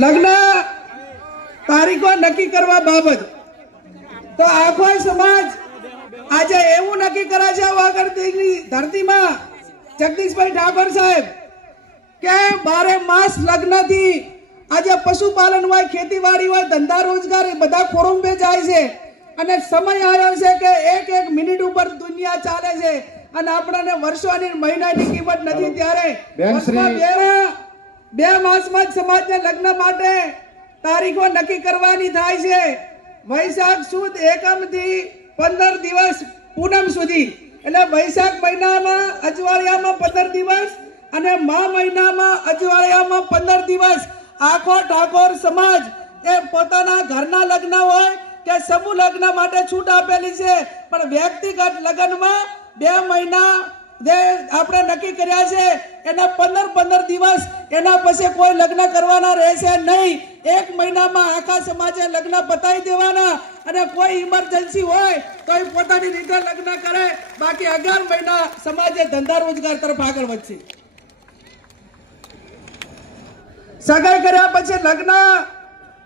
લગ્ન તારીખો નક્કી કરવા બાબત તો આખો સમાજ આજે એવું નક્કી કરે છે વાગડની ધરતીમાં જગદીશભાઈ ઠાકોર સાહેબ કે 12 માસ લગ્નથી આજે પશુપાલન હોય, ખેતીવાડી હોય, ધંધા રોજગાર બધા ખોરંભે જાય છે અને સમય આવ્યો છે કે એક એક મિનિટ ઉપર દુનિયા ચાલે છે અને આપણને વર્ષોની મહિનાની કિંમત નથી ત્યારે 2 માસમાં જ સમાજને લગ્ન માટે તારીખો નક્કી કરવાની થાય છે। વૈશાખ સુદ એકમ થી 15 દિવસ પૂનમ સુધી એટલે વૈશાખ મહિનામાં અજવાળિયામાં 15 દિવસ અને મા મહિનામાં અજવાળિયામાં 15 દિવસ આખો ઠાકોર સમાજ એ પોતાના ઘરના લગ્ન હોય કે સમૂહ લગ્ન માટે છૂટ આપેલી છે, પણ વ્યક્તિગત લગ્નમાં 2 મહિના જે આપણે નક્કી કર્યા છે એના 15 દિવસ એના પછી કોઈ લગ્ન કરવાના રહેશે નહીં। 1 મહિનામાં આખા સમાજે લગ્ન પતાવી દેવાના અને કોઈ ઇમરજન્સી હોય તો એ પોતાની રીતે લગ્ન કરે, બાકી 11 મહિના સમાજે ધંધા રોજગાર તરફ આગળ વધશે। સગાઈ કર્યા પછી લગ્ન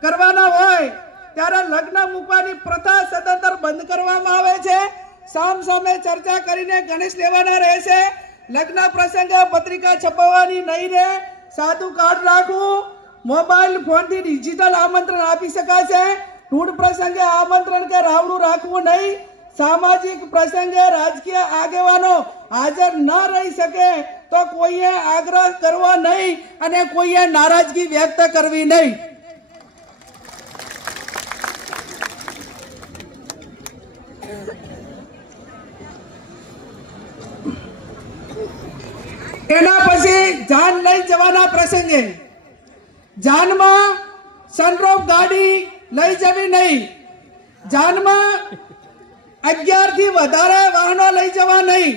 કરવાના હોય ત્યારે લગ્ન મૂકવાની પ્રથા સદંતર બંધ કરવામાં આવે છે। સામ સામે ચર્ચા કરીને ગણેશ લેવાના રહેશે। લગ્ન પ્રસંગે પત્રિકા છપાવવાની નહીં રહે, સાદું કાર્ડ રાખવું, મોબાઈલ ફોનથી ડિજિટલ આમંત્રણ આપી શકાશે। ધૂળ પ્રસંગે આમંત્રણ કે રાવણું રાખવું નહીં। સામાજિક પ્રસંગે રાજકીય આગેવાનો હાજર ન રહી શકે તો કોઈએ આગ્રહ કરવો નહીં અને કોઈએ નારાજગી વ્યક્ત કરવી નહીં। એના પછી જાન લઈ જવાના પ્રસંગે જાનમાં સનરૂફ ગાડી લઈ જવી નહીં। જાનમાં 11 થી વધારે વાહનો લઈ જવા નહીં।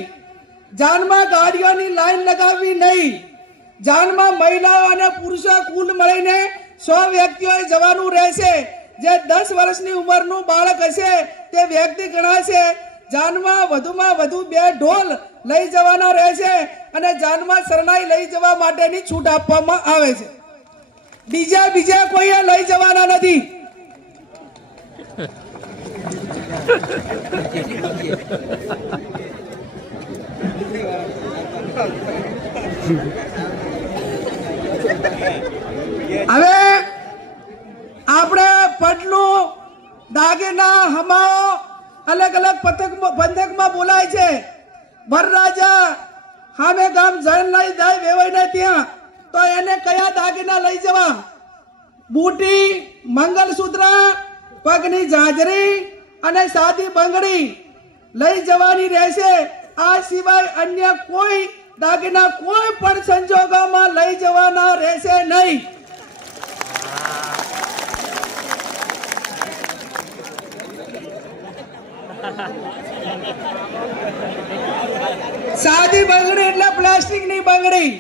જાનમાં ગાડીઓની લાઈન લગાવવી નહીં। જાનમાં મહિલાઓ અને પુરુષો કુલ મળીને 100 વ્યક્તિઓએ જવાનું રહેશે। જે 10 વર્ષની ઉંમરનું બાળક હશે તે વ્યક્તિ ગણાશે। જાનમાં વધુમાં વધુ 2 ઢોલ લઈ જવાના રહેશે અને જાનમાં શરણાઈ લઈ જવા માટેની છૂટ આપવામાં આવે છે। બીજા કોઈએ લઈ જવાના નથી। હવે આપણે પડલું દાગીના હમાઓ અલગ અલગ પંથકમાં બોલાય છે। વરરાજા હામે ગામ જન લઈ જાય વેવાઈને ત્યાં તો એને કયા દાગીના લઈ જવા? બુટી, મંગલસૂત્ર, પગની ઝાંઝરી અને સાદી બંગડી લઈ જવાની રહેશે। આ સિવાય અન્ય કોઈ દાગીના કોઈ પણ સંજોગોમાં લઈ જવાના રહેશે નહીં। સાદી બંગડી એટલે પ્લાસ્ટિકની બંગડી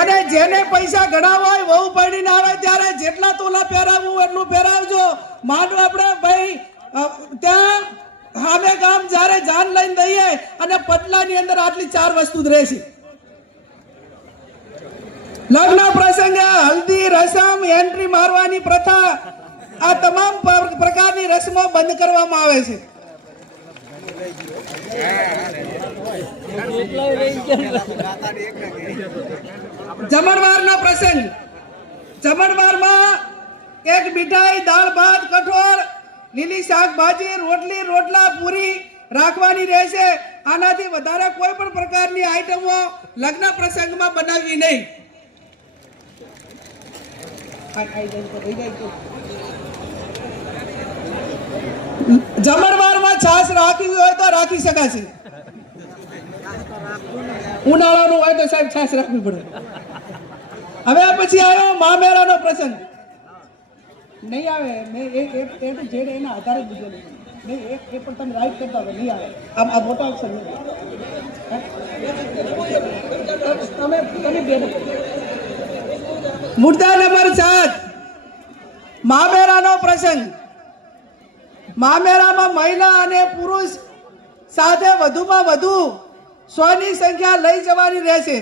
અને જેને પૈસા ઘણા હોય વહુ પરણીને આવે ત્યારે જેટલા તોલા પહેરાવવું એટલું પહેરાવજો। માંડ આપણે ભાઈ ત્યાં હામે ગામ જ્યારે જાન લઈને દઈએ અને પટલાની અંદર આટલી 4 વસ્તુ જ રહેશે। લગ્ન પ્રસંગે હલ્દી રસમ, એન્ટ્રી મારવાની પ્રથા આ તમામ પ્રકારની રસમો બંધ કરવામાં આવે છે। જમણવારનો પ્રસંગ, જમણવારમાં એક મીઠાઈ, દાળ ભાત, કઠોળ, લીલી શાકભાજી, રોટલી, રોટલા, પૂરી રાખવાની રહેશે। આનાથી વધારે કોઈ પણ પ્રકારની આઈટમો લગ્ન પ્રસંગમાં બનાવવી નહીં। જમણવારમાં છાશ રાખવી હોય તો રાખી શકાશે। ઉનાળાનું હોય તો સાહેબ છાશ રાખવી પડે। હવે પછી આવ્યો મામેરાનો પ્રસંગ। નહીં આવે, મેં એક જેડ એના આધારે જ દીધેલું નહીં, એક પણ તમે રાઈટ કરતા હોય નહીં આવે। આમ આ મોટા અક્ષર તમે મુદ્દા નંબર 7 મામેરાનો પ્રસંગ। મામેરામાં મહિલા અને પુરુષ સાથે વધુમાં વધુ 100 ની સંખ્યા લઈ જવાની રહેશે।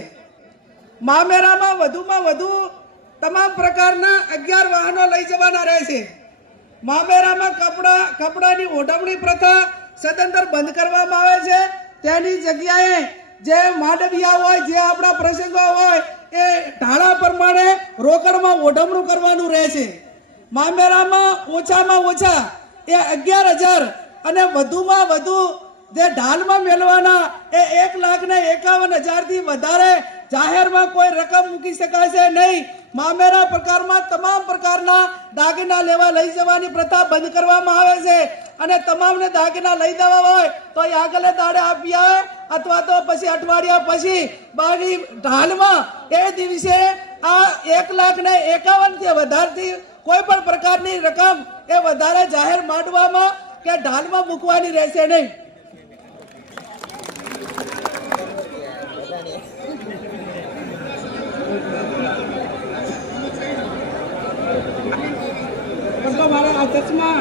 મામેરામાં વધુમાં વધુ તમામ પ્રકારના 11 વાહનો લઈ જવાના રહેશે. મામેરામાં કપડાની ઓઢવણી પ્રથા સદંતર બંધ કરવામાં આવે છે. તેની જગ્યાએ જે માંડવિયા હોય, જે આપણા પ્રસંગો હોય, એ ઢાળા પ્રમાણે રોકડમાં ઓઢવણું કરવાનું રહેશે. મામેરામાં ઓછામાં ઓછા એ 11,000 અને વધુમાં વધુ જે ઢાલમાં મેળવાના એ 1,51,000 થી વધારે જાહેરમાં કોઈ રકમ મૂકી શકાશે નહીં. મામેરા પ્રકારમાં તમામ પ્રકારના દાગીના લેવા લઈ જવાની પ્રથા બંધ કરવામાં આવે છે. અને તમામને દાગીના લઈ દેવા હોય તો એ આગલે દાડે આપી આવે અથવા તો પછી અઠવાડિયા પછી બાકી ઢાલમાં એ દિવસે આ 1,51,000 થી વધારથી કોઈ પણ પ્રકારની રકમ એ વધારે જાહેર માંડવામાં કે ઢાલમાં મૂકવાની રહેશે નહીં. મારા આ ચશ્મા